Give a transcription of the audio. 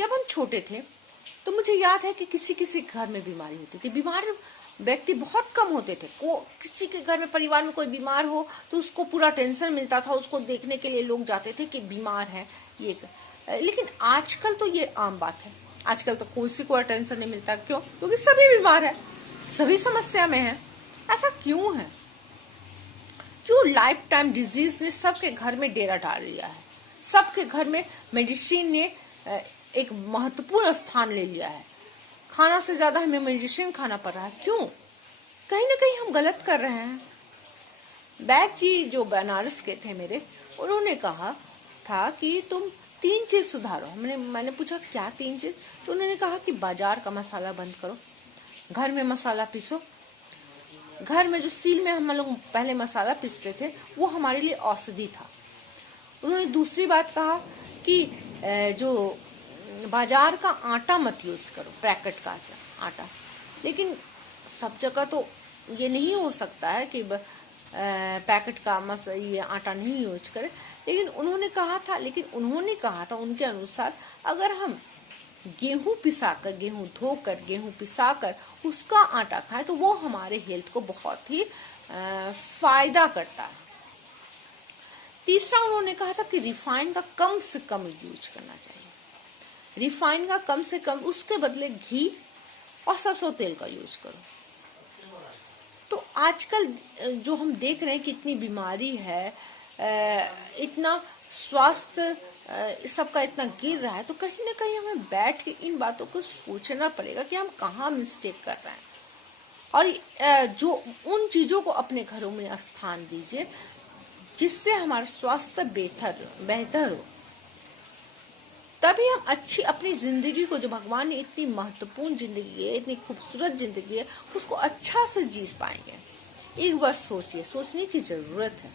जब हम छोटे थे तो मुझे याद है कि किसी किसी घर में बीमारी होती थी। बीमार व्यक्ति बहुत कम होते थे। किसी के घर में परिवार में कोई बीमार हो तो उसको पूरा टेंशन मिलता था, उसको देखने के लिए लोग जाते थे कि बीमार है ये। लेकिन आजकल तो ये आम बात है। आजकल तो किसी को टेंशन नहीं मिलता। क्यों? क्योंकि सभी बीमार है, सभी समस्या में है। ऐसा क्यों है? क्यों लाइफ टाइम डिजीज ने सबके घर में डेरा डाल लिया है? सबके घर में मेडिसिन ने एक महत्वपूर्ण स्थान ले लिया है। खाना से ज्यादा हमें मेडिसिन खाना पड़ रहा है। क्यों? कहीं ना कहीं हम गलत कर रहे हैं। बैग जी जो बनारस के थे मेरे, उन्होंने कहा था कि तुम 3 चीज सुधारो। मैंने पूछा क्या 3 चीज? तो उन्होंने कहा कि बाजार का मसाला बंद करो, घर में मसाला पीसो। घर में जो सील में हम लोग पहले मसाला पीसते थे वो हमारे लिए औषधि था। उन्होंने दूसरी बात कहा कि जो बाजार का आटा मत यूज करो, पैकेट का आटा। लेकिन सब जगह तो ये नहीं हो सकता है कि पैकेट का ये आटा नहीं यूज करें। लेकिन उन्होंने कहा था उनके अनुसार अगर हम गेहूं पिसाकर, गेहूं धोकर, गेहूं पिसाकर उसका आटा खाएं तो वो हमारे हेल्थ को बहुत ही फायदा करता है। तीसरा उन्होंने कहा था कि रिफाइंड का कम से कम यूज करना चाहिए। रिफाइंड का कम से कम, उसके बदले घी और सरसों तेल का यूज करो। तो आजकल जो हम देख रहे हैं कि इतनी बीमारी है, इतना स्वास्थ्य सबका इतना गिर रहा है, तो कहीं ना कहीं हमें बैठ के इन बातों को सोचना पड़ेगा कि हम कहाँ मिस्टेक कर रहे हैं। और जो उन चीजों को अपने घरों में स्थान दीजिए जिससे हमारा स्वास्थ्य बेहतर हो। तभी हम अच्छी अपनी जिंदगी को, जो भगवान ने इतनी महत्वपूर्ण जिंदगी है, इतनी खूबसूरत जिंदगी है, उसको अच्छा से जी पाएंगे। एक बार सोचिए, सोचने की जरूरत है।